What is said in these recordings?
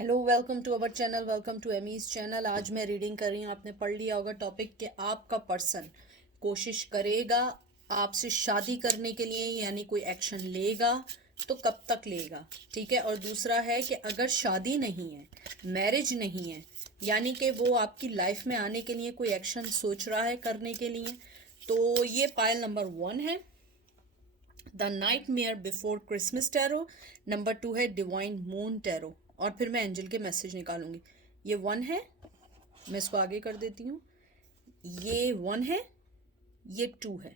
Hello, welcome to our channel, welcome to Amy's channel. आज मैं reading कर रही हूँ। आपने पढ़ लिया होगा टॉपिक कि आपका पर्सन कोशिश करेगा आपसे शादी करने के लिए, यानी कोई एक्शन लेगा तो कब तक लेगा, ठीक है। और दूसरा है कि अगर शादी नहीं है, मैरिज नहीं है, यानी कि वो आपकी लाइफ में आने के लिए कोई एक्शन सोच रहा है करने के लिए, तो ये पायल नंबर 1 है, the night mayor before Christmas tarot. Number 2 है डिवाइन मून टैरो। और फिर मैं एंजल के मैसेज निकालूंगी। ये 1 है, मैं इसको आगे कर देती हूँ। ये 1 है, ये 2 है,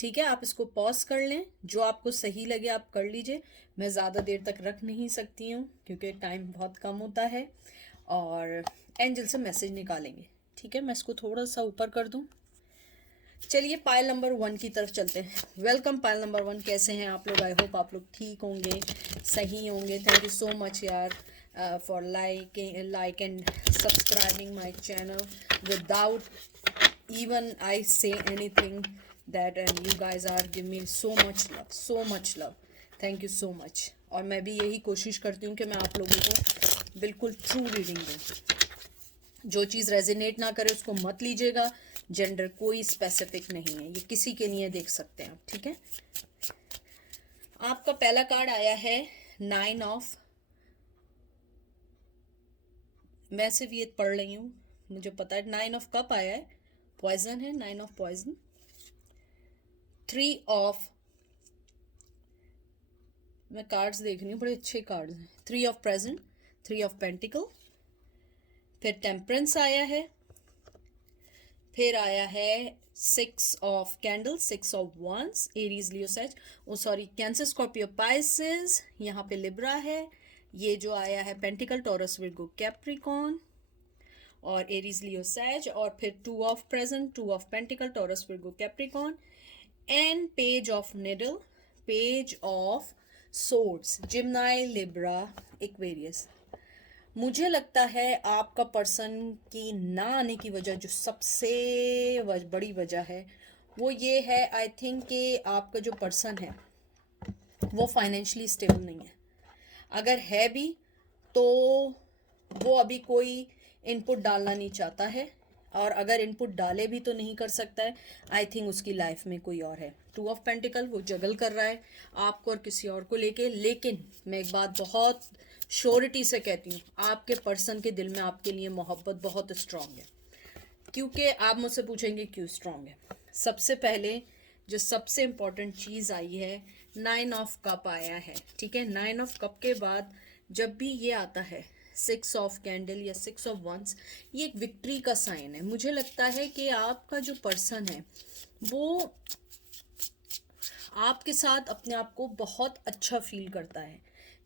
ठीक है। आप इसको पॉज कर लें, जो आपको सही लगे आप कर लीजिए। मैं ज़्यादा देर तक रख नहीं सकती हूँ क्योंकि टाइम बहुत कम होता है। और एंजल से मैसेज निकालेंगे, ठीक है। मैं इसको थोड़ा सा ऊपर कर दूँ। चलिए पायल नंबर 1 की तरफ चलते हैं। वेलकम पायल नंबर 1, कैसे हैं आप लोग? आई होप आप लोग ठीक होंगे, सही होंगे। थैंक यू सो मच यार for like and subscribing my channel without even I say anything that, and you guys are give me so much love, so much love. Thank you so much. और मैं भी यही कोशिश करती हूँ कि मैं आप लोगों को बिल्कुल ट्रू रीडिंग दूँ। जो चीज़ रेजिनेट ना करे उसको मत लीजिएगा। जेंडर कोई स्पेसिफिक नहीं है, ये किसी के लिए देख सकते हैं आप, ठीक है। आपका पहला कार्ड आया है 9 ऑफ, मैं सिर्फ ये पढ़ रही हूँ, मुझे पता है 9 ऑफ कप आया है, पॉइजन है, 9 ऑफ पॉइजन। 3 ऑफ, मैं कार्ड्स देख रही हूँ, बड़े अच्छे कार्ड्स हैं। 3 ऑफ प्रेजेंट, 3 ऑफ पेंटिकल, फिर टेम्परेंस आया है, फिर आया है 6 of candle, 6 of wands, Aries Leo sage, oh sorry Cancer Scorpio Pisces, यहाँ पे लिब्रा है। ये जो आया है पेंटिकल, टॉरस विर्गो कैप्रिकॉन और एरीज लियो सेज। और फिर 2 of present, 2 of pentacle, Taurus Virgo Capricorn and page of needle, page of swords, Gemini, Libra, Aquarius. मुझे लगता है आपका पर्सन की ना आने की वजह, जो सबसे बड़ी वजह है, वो ये है आई थिंक कि आपका जो पर्सन है वो फाइनेंशियली स्टेबल नहीं है। अगर है भी तो वो अभी कोई इनपुट डालना नहीं चाहता है, और अगर इनपुट डाले भी तो नहीं कर सकता है। आई थिंक उसकी लाइफ में कोई और है। 2 ऑफ पेंटिकल, वो जगल कर रहा है आपको और किसी और को लेके। लेकिन मैं एक बात बहुत श्योरिटी से कहती हूँ, आपके पर्सन के दिल में आपके लिए मोहब्बत बहुत स्ट्रांग है। क्योंकि आप मुझसे पूछेंगे क्यों स्ट्रांग है। सबसे पहले जो सबसे इम्पोर्टेंट चीज़ आई है, 9 ऑफ कप आया है, ठीक है। 9 ऑफ कप के बाद जब भी ये आता है 6 ऑफ कैंडल या 6 ऑफ वंस, ये एक विक्ट्री का साइन है। मुझे लगता है कि आपका जो पर्सन है वो आपके साथ अपने आप को बहुत अच्छा फील करता है,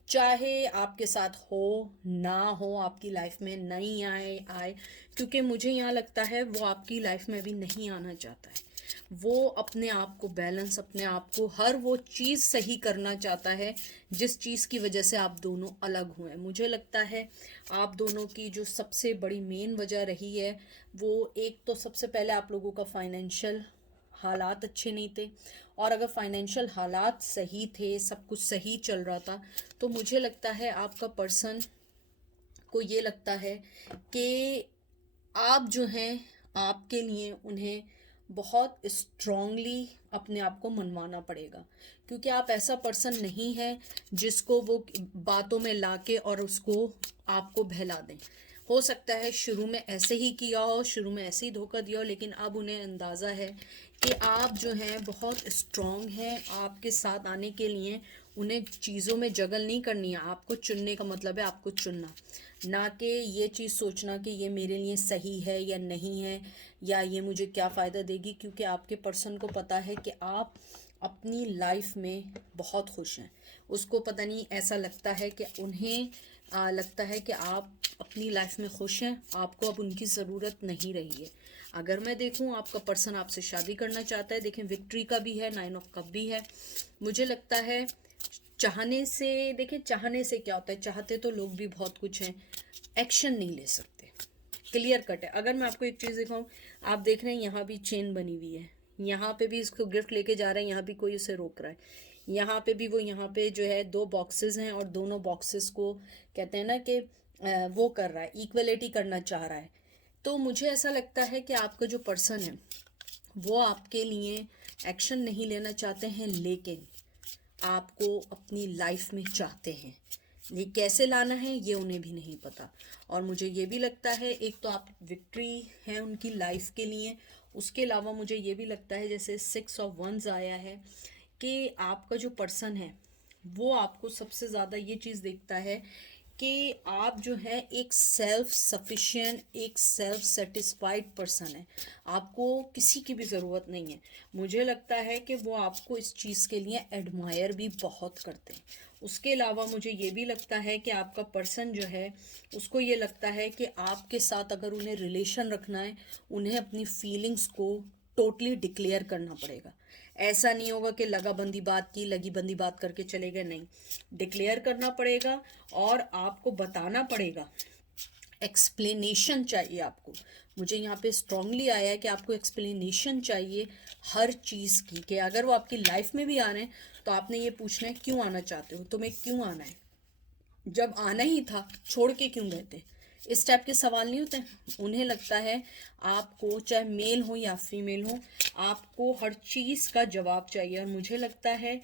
चाहे आपके साथ हो ना हो, आपकी लाइफ में नहीं आए आए। क्योंकि मुझे यहाँ लगता है वो आपकी लाइफ में भी नहीं आना चाहता है। वो अपने आप को बैलेंस, अपने आप को हर वो चीज़ सही करना चाहता है जिस चीज़ की वजह से आप दोनों अलग हुए हैं। मुझे लगता है आप दोनों की जो सबसे बड़ी मेन वजह रही है वो, एक तो सबसे पहले आप लोगों का फाइनेंशियल हालात अच्छे नहीं थे। और अगर फाइनेंशियल हालात सही थे, सब कुछ सही चल रहा था, तो मुझे लगता है आपका पर्सन को ये लगता है कि आप जो हैं, आपके लिए उन्हें बहुत स्ट्रांगली अपने आप को मनवाना पड़ेगा। क्योंकि आप ऐसा पर्सन नहीं है जिसको वो बातों में लाके और उसको आपको बहला दें। हो सकता है शुरू में ऐसे ही किया हो, शुरू में ऐसे ही धोखा दिया हो, लेकिन अब उन्हें अंदाज़ा है कि आप जो हैं बहुत स्ट्रांग हैं। आपके साथ आने के लिए उन्हें चीज़ों में जगल नहीं करनी है। आपको चुनने का मतलब है आपको चुनना, ना कि ये चीज़ सोचना कि ये मेरे लिए सही है या नहीं है, या ये मुझे क्या फ़ायदा देगी। क्योंकि आपके पर्सन को पता है कि आप अपनी लाइफ में बहुत खुश हैं। उसको पता नहीं, ऐसा लगता है कि उन्हें लगता है कि आप अपनी लाइफ में खुश हैं, आपको अब उनकी ज़रूरत नहीं रही है। अगर मैं देखूं, आपका पर्सन आपसे शादी करना चाहता है। देखें विक्ट्री का भी है, 9 ऑफ कप भी है। मुझे लगता है चाहने से, देखिए चाहने से क्या होता है, चाहते तो लोग भी बहुत कुछ हैं, एक्शन नहीं ले सकते। क्लियर कट है। अगर मैं आपको एक चीज़ दिखाऊं, आप देख रहे हैं यहाँ भी चेन बनी हुई है, यहाँ पे भी इसको गिफ्ट लेके जा रहा है, यहाँ भी कोई उसे रोक रहा है, यहाँ पे भी वो, यहाँ पे जो है 2 बॉक्सेस हैं और दोनों बॉक्सेस को कहते हैं ना कि वो कर रहा है, इक्वलिटी करना चाह रहा है। तो मुझे ऐसा लगता है कि आपका जो पर्सन है वो आपके लिए एक्शन नहीं लेना चाहते हैं, लेकिन आपको अपनी लाइफ में चाहते हैं। ये कैसे लाना है ये उन्हें भी नहीं पता। और मुझे ये भी लगता है, एक तो आप विक्ट्री है उनकी लाइफ के लिए, उसके अलावा मुझे ये भी लगता है जैसे 6 ऑफ वंस आया है कि आपका जो पर्सन है वो आपको सबसे ज़्यादा ये चीज़ देखता है कि आप जो है एक सेल्फ सफिशिएंट, एक सेल्फ सेटिस्फाइड पर्सन है। आपको किसी की भी ज़रूरत नहीं है। मुझे लगता है कि वो आपको इस चीज़ के लिए एडमायर भी बहुत करते हैं। उसके अलावा मुझे ये भी लगता है कि आपका पर्सन जो है उसको ये लगता है कि आपके साथ अगर उन्हें रिलेशन रखना है, उन्हें अपनी फीलिंग्स को टोटली डिक्लेयर करना पड़ेगा। ऐसा नहीं होगा कि लगा बंदी बात की, लगी बंदी बात करके चले गए, नहीं, डिक्लेयर करना पड़ेगा और आपको बताना पड़ेगा। एक्सप्लेनेशन चाहिए आपको। मुझे यहाँ पे स्ट्रांगली आया है कि आपको एक्सप्लेनेशन चाहिए हर चीज़ की, कि अगर वो आपकी लाइफ में भी आ रहे हैं तो आपने ये पूछना है क्यों आना चाहते हो, तुम्हें क्यों आना है, जब आना ही था छोड़ के क्यों गए थे। इस टाइप के सवाल नहीं होते। उन्हें लगता है आपको, चाहे मेल हो या फीमेल हो, आपको हर चीज़ का जवाब चाहिए। और मुझे लगता है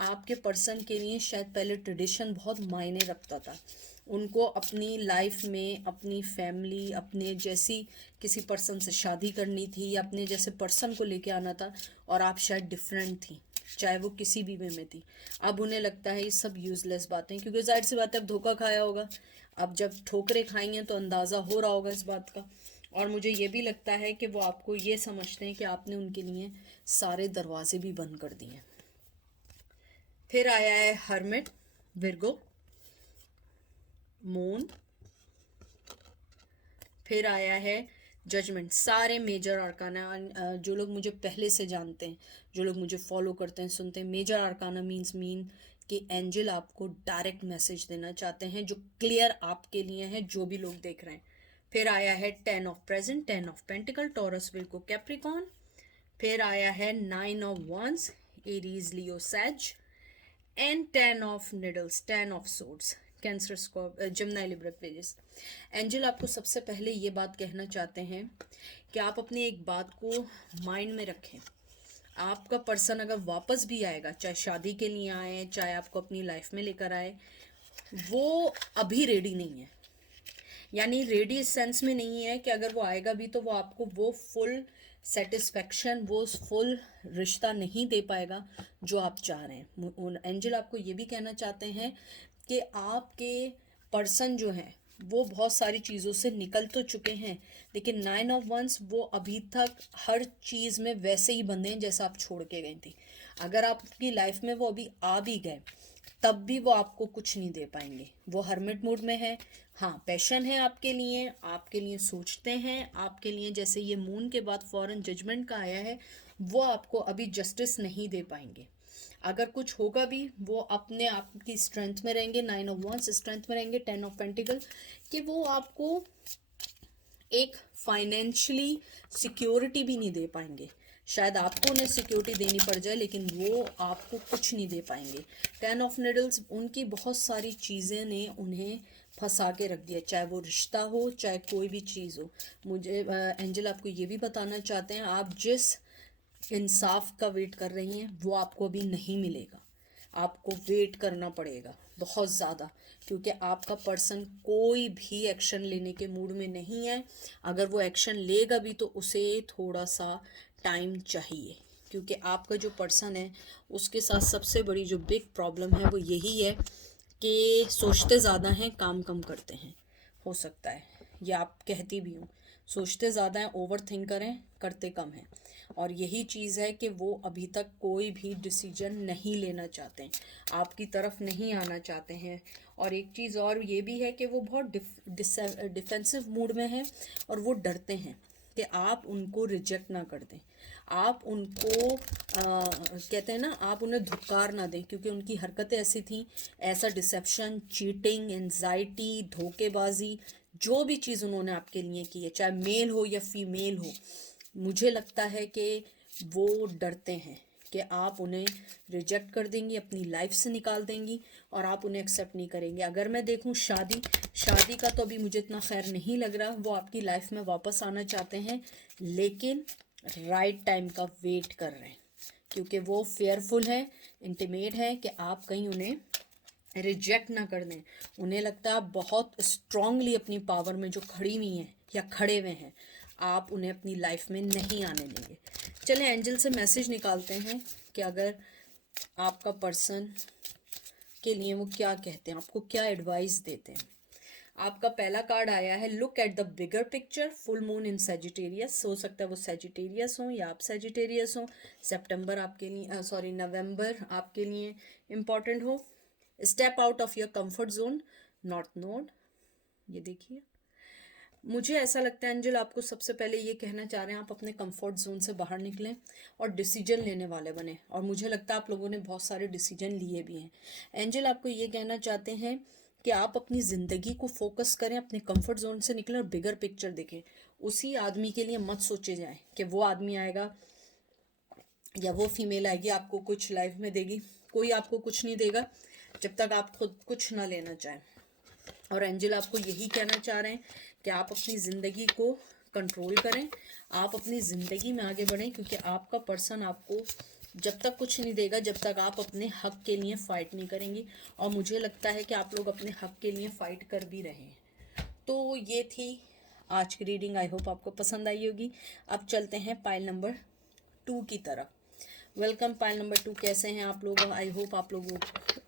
आपके पर्सन के लिए शायद पहले ट्रेडिशन बहुत मायने रखता था। उनको अपनी लाइफ में अपनी फैमिली, अपने जैसी किसी पर्सन से शादी करनी थी या अपने जैसे पर्सन को लेके आना था, और आप शायद डिफरेंट थी, चाहे वो किसी भी वे में थी। अब उन्हें लगता है ये सब यूजलेस बातें, क्योंकि जाहिर सी बात है अब धोखा खाया होगा। अब जब ठोकरें खाई हैं तो अंदाज़ा हो रहा होगा इस बात का। और मुझे ये भी लगता है कि वो आपको ये समझते हैं कि आपने उनके लिए सारे दरवाजे भी बंद कर दिए हैं। फिर आया है हर्मिट, विर्गो, मून, फिर आया है जजमेंट। सारे मेजर आर्काना, जो लोग मुझे पहले से जानते हैं, जो लोग मुझे फॉलो करते हैं, सुनते हैं, मेजर आर्काना मीन कि एंजल आपको डायरेक्ट मैसेज देना चाहते हैं जो क्लियर आपके लिए है, जो भी लोग देख रहे हैं। फिर आया है 10 of present, 10 of pentacle, Taurus, Virgo, Capricorn. फिर आया है 9 of wands, Aries, Leo, Sag, and 10 of needles, 10 of swords, Cancer, Gemini, Libra, Aquarius. Angel आपको सबसे पहले ये बात कहना चाहते हैं कि आप अपनी एक बात को माइंड में रखें। आपका पर्सन अगर वापस भी आएगा, चाहे शादी के लिए आए, चाहे आपको अपनी लाइफ में लेकर आए, वो अभी रेडी नहीं है। यानी रेडी इस सेंस में नहीं है कि अगर वो आएगा भी तो वो आपको वो फुल सेटिस्फेक्शन, वो फुल रिश्ता नहीं दे पाएगा जो आप चाह रहे हैं। एंजल आपको ये भी कहना चाहते हैं कि आपके पर्सन जो हैं वो बहुत सारी चीज़ों से निकल तो चुके हैं, लेकिन 9 ऑफ वंस वो अभी तक हर चीज़ में वैसे ही बंधे हैं जैसा आप छोड़ के गई थी। अगर आपकी लाइफ में वो अभी आ भी गए तब भी वो आपको कुछ नहीं दे पाएंगे। वो हर्मिट मूड में है। हाँ, पैशन है आपके लिए सोचते हैं, आपके लिए, जैसे ये मून के बाद फॉरेन जजमेंट का आया है, वो आपको अभी जस्टिस नहीं दे पाएंगे। अगर कुछ होगा भी वो अपने आप की स्ट्रेंथ में रहेंगे, 9 ऑफ वंस स्ट्रेंथ में रहेंगे, 10 ऑफ पेंटिकल, कि वो आपको एक फाइनेंशियली सिक्योरिटी भी नहीं दे पाएंगे। शायद आपको उन्हें सिक्योरिटी देनी पड़ जाए लेकिन वो आपको कुछ नहीं दे पाएंगे। 10 ऑफ निडल्स, उनकी बहुत सारी चीज़ें ने उन्हें फंसा के रख दिया, चाहे वो रिश्ता हो, चाहे कोई भी चीज़ हो। मुझे एंजल आपको ये भी बताना चाहते हैं, आप जिस इंसाफ का वेट कर रही हैं वो आपको अभी नहीं मिलेगा। आपको वेट करना पड़ेगा बहुत ज़्यादा, क्योंकि आपका पर्सन कोई भी एक्शन लेने के मूड में नहीं है। अगर वो एक्शन लेगा भी तो उसे थोड़ा सा टाइम चाहिए, क्योंकि आपका जो पर्सन है उसके साथ सबसे बड़ी जो बिग प्रॉब्लम है वो यही है कि सोचते ज़्यादा हैं, काम कम करते हैं। हो सकता है या आप कहती भी हूँ, सोचते ज़्यादा हैं, ओवर थिंक करें, करते कम हैं। और यही चीज़ है कि वो अभी तक कोई भी डिसीजन नहीं लेना चाहते हैं, आपकी तरफ नहीं आना चाहते हैं। और एक चीज़ और ये भी है कि वो बहुत डिफेंसिव मूड में है और वो डरते हैं कि आप उनको रिजेक्ट ना कर दें, आप उनको कहते हैं ना, आप उन्हें धुकार ना दें, क्योंकि उनकी हरकतें ऐसी थी, ऐसा डिसेप्शन, चीटिंग, एंजाइटी, धोखेबाजी, जो भी चीज़ उन्होंने आपके लिए की है, चाहे मेल हो या फीमेल हो, मुझे लगता है कि वो डरते हैं कि आप उन्हें रिजेक्ट कर देंगी, अपनी लाइफ से निकाल देंगी और आप उन्हें एक्सेप्ट नहीं करेंगे। अगर मैं देखूं शादी, शादी का तो अभी मुझे इतना खैर नहीं लग रहा, वो आपकी लाइफ में वापस आना चाहते हैं लेकिन राइट टाइम का वेट कर रहे हैं, क्योंकि वो फेयरफुल है, इंटीमेट है कि आप कहीं उन्हें रिजेक्ट ना कर दें। उन्हें लगता है आप बहुत स्ट्रांगली अपनी पावर में जो खड़ी हुई हैं या खड़े हुए हैं, आप उन्हें अपनी लाइफ में नहीं आने देंगे। चलें एंजल से मैसेज निकालते हैं कि अगर आपका पर्सन के लिए वो क्या कहते हैं, आपको क्या एडवाइस देते हैं। आपका पहला कार्ड आया है look at the bigger picture, full moon in Sagittarius. हो सकता है वो सेजिटेरियस हो या आप सेजिटेरियस हो। सितंबर आपके लिए नवंबर आपके लिए इम्पॉर्टेंट हो। Step out of your comfort zone, not node. ये देखिए, मुझे ऐसा लगता है एंजल आपको सबसे पहले ये कहना चाह रहे हैं आप अपने कंफर्ट जोन से बाहर निकलें और डिसीजन लेने वाले बने। और मुझे लगता है आप लोगों ने बहुत सारे डिसीजन लिए भी हैं। एंजल आपको ये कहना चाहते हैं कि आप अपनी ज़िंदगी को फोकस करें, अपने कंफर्ट जोन से निकलें और बिगर पिक्चर देखें। उसी आदमी के लिए मत सोचे जाए कि वो आदमी आएगा या वो फीमेल आएगी आपको कुछ लाइफ में देगी। कोई आपको कुछ नहीं देगा जब तक आप खुद कुछ ना लेना चाहें। और एंजल आपको यही कहना चाह रहे हैं कि आप अपनी ज़िंदगी को कंट्रोल करें, आप अपनी ज़िंदगी में आगे बढ़ें, क्योंकि आपका पर्सन आपको जब तक कुछ नहीं देगा जब तक आप अपने हक के लिए फ़ाइट नहीं करेंगी। और मुझे लगता है कि आप लोग अपने हक के लिए फ़ाइट कर भी रहे हैं। तो ये थी आज की रीडिंग, आई होप आपको पसंद आई होगी। अब चलते हैं पाइल नंबर 2 की तरफ। वेलकम पाइल नंबर 2, कैसे हैं आप लोग? आई होप आप लोग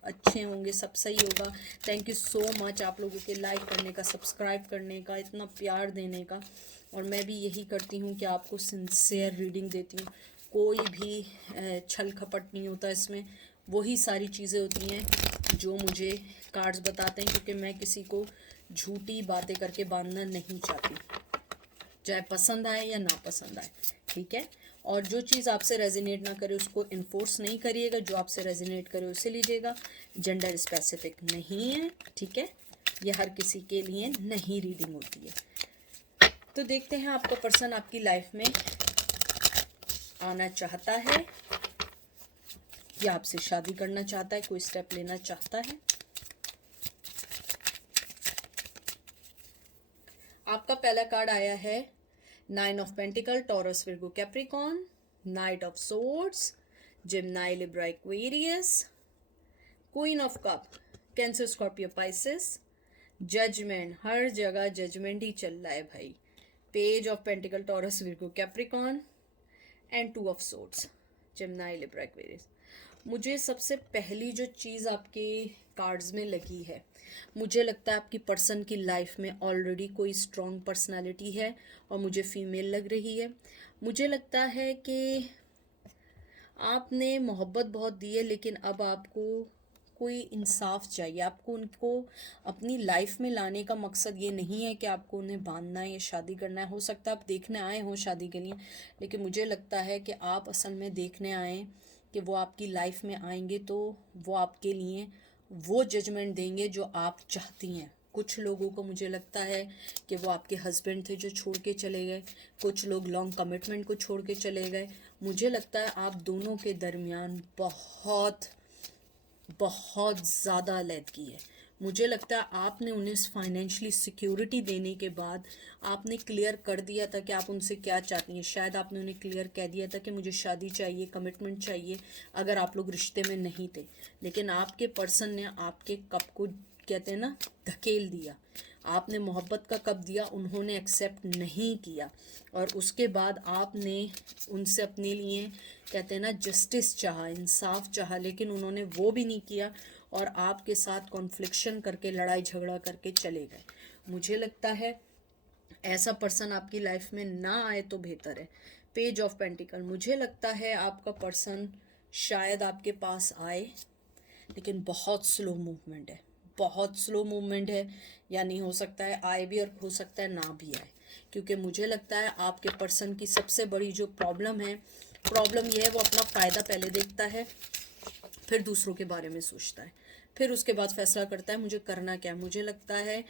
अच्छे होंगे, सब सही होगा। थैंक यू सो मच आप लोगों के लाइक करने का, सब्सक्राइब करने का, इतना प्यार देने का। और मैं भी यही करती हूँ कि आपको सिंसियर रीडिंग देती हूँ, कोई भी छल कपट नहीं होता इसमें। वही सारी चीज़ें होती हैं जो मुझे कार्ड्स बताते हैं, क्योंकि मैं किसी को झूठी बातें करके बांधना नहीं चाहती, चाहे पसंद आए या ना पसंद आए, ठीक है। और जो चीज़ आपसे रेजिनेट ना करे उसको इन्फोर्स नहीं करिएगा, जो आपसे रेजिनेट करे उसे लीजिएगा। जेंडर स्पेसिफिक नहीं है, ठीक है, ये हर किसी के लिए नहीं रीडिंग होती है। तो देखते हैं आपका पर्सन आपकी लाइफ में आना चाहता है या आपसे शादी करना चाहता है, कोई स्टेप लेना चाहता है। आपका पहला कार्ड आया है 9 of pentacle, Taurus, Virgo, Capricorn, knight of swords, Gemini, Libra, Aquarius, queen of cup, Cancer, Scorpio, Pisces, judgement. हर जगह जजमेंट ही चल रहा है भाई। Page of pentacle, Taurus, Virgo, Capricorn and 2 of swords, Gemini, Libra, Aquarius. मुझे सबसे पहली जो चीज़ आपके कार्ड्स में लगी है, मुझे लगता है आपकी पर्सन की लाइफ में ऑलरेडी कोई स्ट्रॉन्ग पर्सनालिटी है और मुझे फीमेल लग रही है। मुझे लगता है कि आपने मोहब्बत बहुत दी है, लेकिन अब आपको कोई इंसाफ चाहिए। आपको उनको अपनी लाइफ में लाने का मकसद ये नहीं है कि आपको उन्हें बांधना है या शादी करना है। हो सकता है आप देखने आए हों शादी के लिए, लेकिन मुझे लगता है कि आप असल में देखने आए कि वो आपकी लाइफ में आएंगे तो वो आपके लिए वो जजमेंट देंगे जो आप चाहती हैं। कुछ लोगों को मुझे लगता है कि वो आपके हस्बैंड थे जो छोड़ के चले गए, कुछ लोग लॉन्ग कमिटमेंट को छोड़ के चले गए। मुझे लगता है आप दोनों के दरमियान बहुत बहुत ज़्यादा अलग है। मुझे लगता है आपने उन्हें फाइनेंशियली सिक्योरिटी देने के बाद आपने क्लियर कर दिया था कि आप उनसे क्या चाहती हैं। शायद आपने उन्हें क्लियर कह दिया था कि मुझे शादी चाहिए, कमिटमेंट चाहिए, अगर आप लोग रिश्ते में नहीं थे। लेकिन आपके पर्सन ने आपके कप को, कहते हैं ना, धकेल दिया। आपने मोहब्बत का कप दिया, उन्होंने एक्सेप्ट नहीं किया। और उसके बाद आपने उनसे अपने लिए, कहते हैं ना, जस्टिस चाहा, इंसाफ चाहा, लेकिन उन्होंने वो भी नहीं किया और आपके साथ कॉन्फ्लिक्शन करके, लड़ाई झगड़ा करके चले गए। मुझे लगता है ऐसा पर्सन आपकी लाइफ में ना आए तो बेहतर है। पेज ऑफ पेंटिकल, मुझे लगता है आपका पर्सन शायद आपके पास आए, लेकिन बहुत स्लो मूवमेंट है, बहुत स्लो मूवमेंट है। यानी हो सकता है आए भी और हो सकता है ना भी आए, क्योंकि मुझे लगता है आपके पर्सन की सबसे बड़ी जो प्रॉब्लम ये है, वो अपना फ़ायदा पहले देखता है, फिर दूसरों के बारे में सोचता है, फिर उसके बाद फैसला करता है मुझे करना क्या है। मुझे लगता है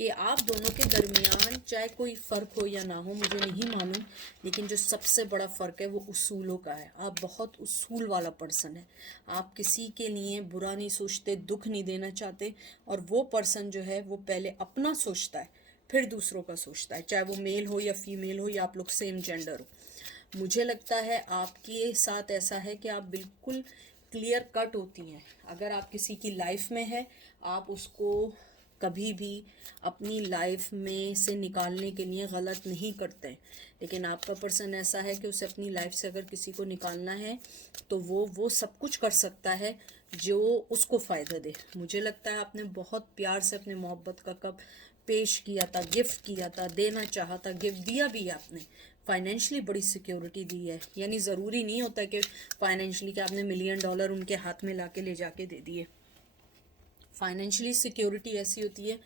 कि आप दोनों के दरमियान चाहे कोई फ़र्क हो या ना हो, मुझे नहीं मालूम, लेकिन जो सबसे बड़ा फ़र्क है वो उसूलों का है। आप बहुत उसूल वाला पर्सन है। आप किसी के लिए बुरा नहीं सोचते, दुख नहीं देना चाहते, और वो पर्सन जो है वो पहले अपना सोचता है फिर दूसरों का सोचता है, चाहे वो मेल हो या फीमेल हो या आप लोग सेम जेंडर हो। मुझे लगता है आपके साथ ऐसा है कि आप बिल्कुल क्लियर कट होती हैं। अगर आप किसी की लाइफ में है, आप उसको कभी भी अपनी लाइफ में से निकालने के लिए गलत नहीं करते। लेकिन आपका पर्सन ऐसा है कि उसे अपनी लाइफ से अगर किसी को निकालना है तो वो सब कुछ कर सकता है जो उसको फ़ायदा दे। मुझे लगता है आपने बहुत प्यार से अपने मोहब्बत का कप पेश किया था, गिफ्ट किया था, देना चाहा था, गिफ्ट दिया भी आपने। फाइनेंशियली बड़ी सिक्योरिटी दी है, यानी ज़रूरी नहीं होता कि फाइनेंशियली कि आपने $1,000,000 उनके हाथ में ला के ले जाके दे दिए। फाइनेंशियली सिक्योरिटी ऐसी होती है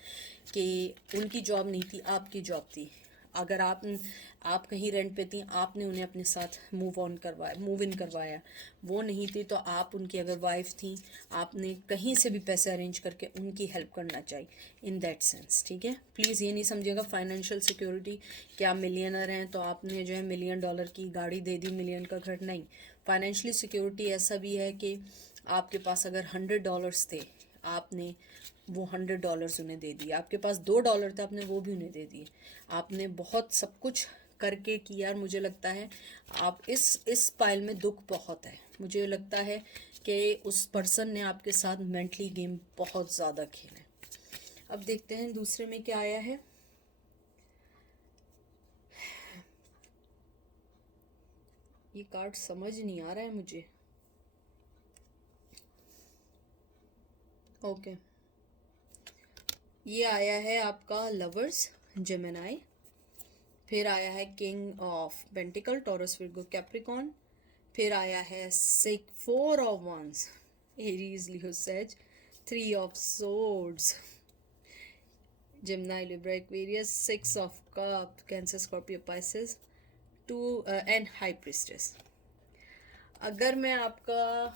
कि उनकी जॉब नहीं थी, आपकी जॉब थी। अगर आप कहीं रेंट पे थी, आपने उन्हें अपने साथ मूव इन करवाया। वो नहीं थी तो आप उनकी अगर वाइफ थी, आपने कहीं से भी पैसे अरेंज करके उनकी हेल्प करना चाहिए, इन दैट सेंस। ठीक है, प्लीज़ ये नहीं समझिएगा फाइनेंशियल सिक्योरिटी कि आप मिलियनर हैं तो आपने जो है $1,000,000 की गाड़ी दे दी, मिलियन का घर। नहीं, फाइनेंशियली सिक्योरिटी ऐसा भी है कि आपके पास अगर $100 थे, आपने वो $100 उन्हें दे दिए। आपके पास $2 थे, आपने वो भी उन्हें दे दिए। आपने बहुत सब कुछ करके किया। और मुझे लगता है आप इस पाइल में दुख बहुत है। मुझे लगता है कि उस पर्सन ने आपके साथ मेंटली गेम बहुत ज़्यादा खेला है। अब देखते हैं दूसरे में क्या आया है। ये कार्ड समझ नहीं आ रहा है मुझे। ओके, ये आया है आपका लवर्स, जेमिनाई। फिर आया है king of pentacle, Taurus, Virgo, Capricorn. फिर आया है 4 of wands, Aries, Leo, sage. 3 of swords, Gemini, Libra, Aquarius. 6 of cup, Cancer, Scorpio, Pisces. 2 and high priestess. अगर मैं आपका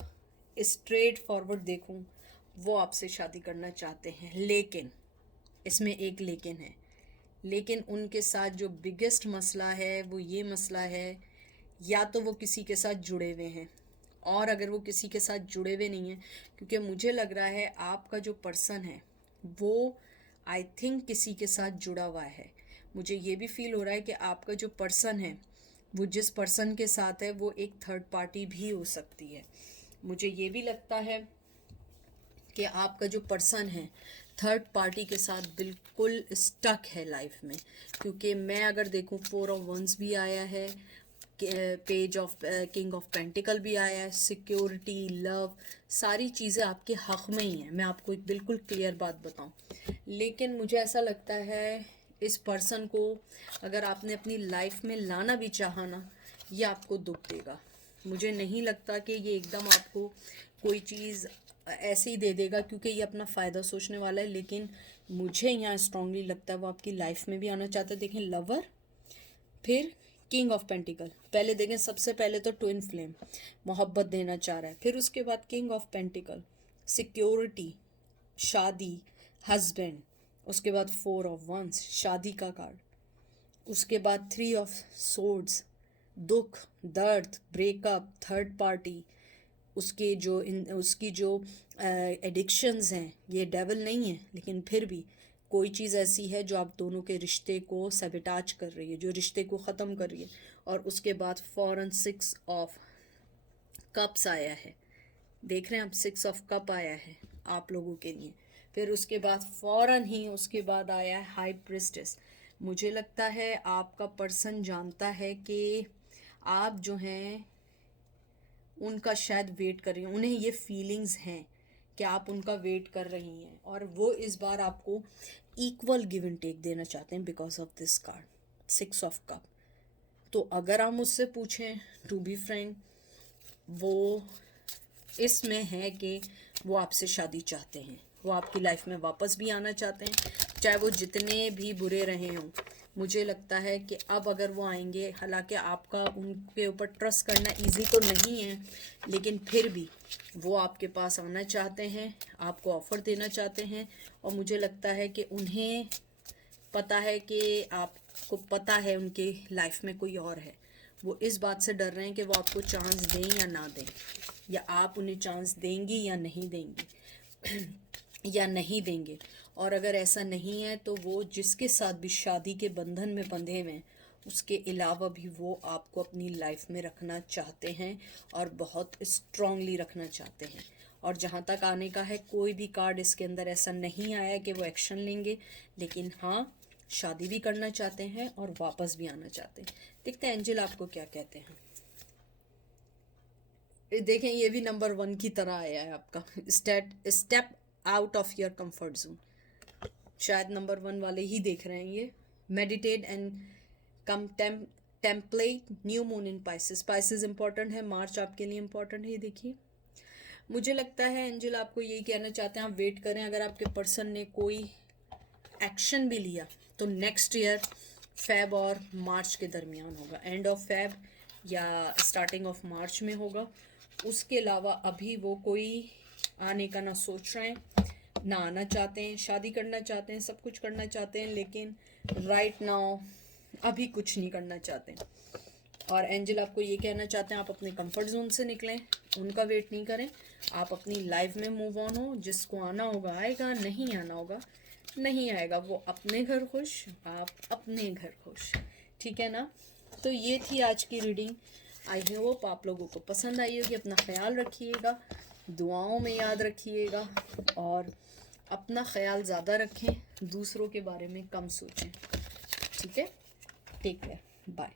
स्ट्रेट फॉरवर्ड देखूं, वो आपसे शादी करना चाहते हैं, लेकिन इसमें एक लेकिन है। लेकिन उनके साथ जो बिगेस्ट मसला है वो ये मसला है, या तो वो किसी के साथ जुड़े हुए हैं, और अगर वो किसी के साथ जुड़े हुए नहीं हैं, क्योंकि मुझे लग रहा है आपका जो पर्सन है वो आई थिंक किसी के साथ जुड़ा हुआ है। मुझे ये भी फील हो रहा है कि आपका जो पर्सन है वो जिस पर्सन के साथ है वो एक थर्ड पार्टी भी हो सकती है। मुझे ये भी लगता है कि आपका जो पर्सन है थर्ड पार्टी के साथ बिल्कुल स्टक है लाइफ में। क्योंकि मैं अगर देखूं 4 ऑफ वंस भी आया है, page of king of pentacle भी आया है, सिक्योरिटी, लव, सारी चीज़ें आपके हक में ही हैं। मैं आपको एक बिल्कुल क्लियर बात बताऊं, लेकिन मुझे ऐसा लगता है इस पर्सन को अगर आपने अपनी लाइफ में लाना भी चाहा ना, ये आपको दुख देगा। मुझे नहीं लगता कि ये एकदम आपको कोई चीज़ ऐसे ही दे देगा, क्योंकि ये अपना फ़ायदा सोचने वाला है। लेकिन मुझे यहाँ स्ट्रांगली लगता है वो आपकी लाइफ में भी आना चाहता है। देखें लवर, फिर किंग ऑफ पेंटिकल। पहले देखें, सबसे पहले तो ट्विन फ्लेम, मोहब्बत देना चाह रहा है। फिर उसके बाद किंग ऑफ पेंटिकल, सिक्योरिटी, शादी, हस्बैंड। उसके बाद 4 ऑफ वंस, शादी का कार्ड। उसके बाद 3 ऑफ सोर्ड्स, दुख, दर्द, ब्रेकअप, थर्ड पार्टी। उसकी जो एडिक्शंस हैं, ये डेवल नहीं है, लेकिन फिर भी कोई चीज़ ऐसी है जो आप दोनों के रिश्ते को सैबोटेज कर रही है, जो रिश्ते को ख़त्म कर रही है। और उसके बाद फौरन 6 ऑफ कप्स आया है। देख रहे हैं आप, 6 ऑफ कप आया है आप लोगों के लिए। फिर उसके बाद फौरन ही उसके बाद आया है हाई प्रिस्टेस। मुझे लगता है आपका पर्सन जानता है कि आप जो हैं उनका शायद वेट कर रही हैं, उन्हें ये फीलिंग्स हैं कि आप उनका वेट कर रही हैं, और वो इस बार आपको इक्वल गिव एंड टेक देना चाहते हैं because of this card 6 of cup. तो अगर आप मुझसे पूछें, टू बी फ्रैंक, वो इसमें है कि वो आपसे शादी चाहते हैं, वो आपकी लाइफ में वापस भी आना चाहते हैं, चाहे वो जितने भी बुरे रहे हों। मुझे लगता है कि अब अगर वो आएंगे, हालांकि आपका उनके ऊपर ट्रस्ट करना इजी तो नहीं है, लेकिन फिर भी वो आपके पास आना चाहते हैं, आपको ऑफ़र देना चाहते हैं। और मुझे लगता है कि उन्हें पता है कि आपको पता है उनके लाइफ में कोई और है, वो इस बात से डर रहे हैं कि वो आपको चांस दें या ना दें, या आप उन्हें चांस देंगी या नहीं देंगी या नहीं देंगे। और अगर ऐसा नहीं है तो वो जिसके साथ भी शादी के बंधन में बंधे हुए हैं, उसके अलावा भी वो आपको अपनी लाइफ में रखना चाहते हैं और बहुत स्ट्रांगली रखना चाहते हैं। और जहाँ तक आने का है, कोई भी कार्ड इसके अंदर ऐसा नहीं आया कि वो एक्शन लेंगे, लेकिन हाँ, शादी भी करना चाहते हैं और वापस भी आना चाहते हैं। देखते हैं एंजल आपको क्या कहते हैं। देखें, ये भी नंबर 1 की तरह आया है आपका, step out of your comfort zone. शायद नंबर 1 वाले ही देख रहे हैं ये। Meditate and come template new moon in Pisces. Pisces important है, मार्च आपके लिए इंपॉर्टेंट है। ये देखिए, मुझे लगता है एंजल आपको यही कहना चाहते हैं, आप वेट करें। अगर आपके पर्सन ने कोई एक्शन भी लिया तो नेक्स्ट ईयर फेब और मार्च के दरमियान होगा, एंड ऑफ फेब या स्टार्टिंग ऑफ मार्च में होगा। उसके अलावा अभी वो कोई आने का ना सोच रहे हैं, ना आना चाहते हैं, शादी करना चाहते हैं, सब कुछ करना चाहते हैं, लेकिन राइट नाउ अभी कुछ नहीं करना चाहते हैं। और एंजल आपको ये कहना चाहते हैं, आप अपने कंफर्ट जोन से निकलें, उनका वेट नहीं करें, आप अपनी लाइफ में मूव ऑन हो। जिसको आना होगा आएगा, नहीं आना होगा नहीं आएगा। वो अपने घर खुश, आप अपने घर खुश, ठीक है ना। तो ये थी आज की रीडिंग। आई होप आप लोगों को पसंद आई होगी। अपना ख्याल रखिएगा, दुआओं में याद रखिएगा, और अपना ख्याल ज़्यादा रखें, दूसरों के बारे में कम सोचें, ठीक है। Take care, bye.